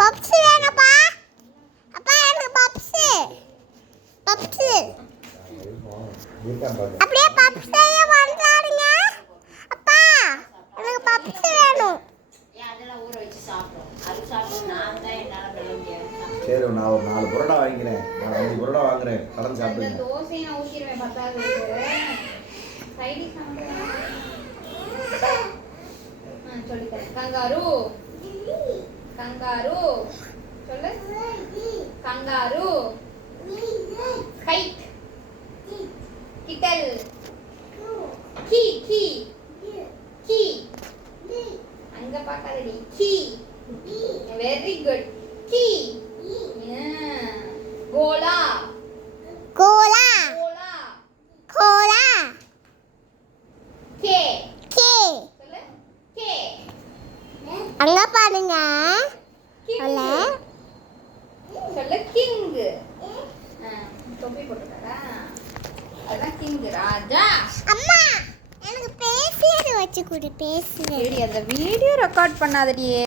Puffs வேணும்ப்பா. அப்பா எனக்கு puffs. Puffs. அப்படியே பப்ஸே வாங்குறாருங்க. அப்பா எனக்கு பப்ஸ் வேணும். அதெல்லாம் ஊற வச்சு சாப்பிடுவோம். அது சாப்பிட்டு நான் தான் என்னால முடியாது. சரி நான் ஒரு 4 புரோட்டா வாங்கிக்கிறேன். நான் 5 புரோட்டா வாங்குறேன். கலந்து சாப்பிடுங்க. அந்த தோசையை நான் ஊத்திடுவேன் 10வது. சைடி சாப்பிடுவேன். சொல்லித்தரேன். கங்காரு. கங்காரு. சொல்லு. Kangaroo. Kite. Kettle. Key key. Key. அங்க பார்க்காதடி. Key. Very good. Key. Koala. Koala. Koala. Koala. K. K. சொல்லு. கே. அங்க பாருங்க. கிங். அல்ல. சொல்லு கிங். தொப்பி போட்டுட்டாரா? அதான் கிங் ராஜா. அம்மா எனக்கு பேசியது வச்சு கொடு பேசுறேன். சரி அந்த வீடியோ ரெக்கார்ட் பண்ணாதடியே.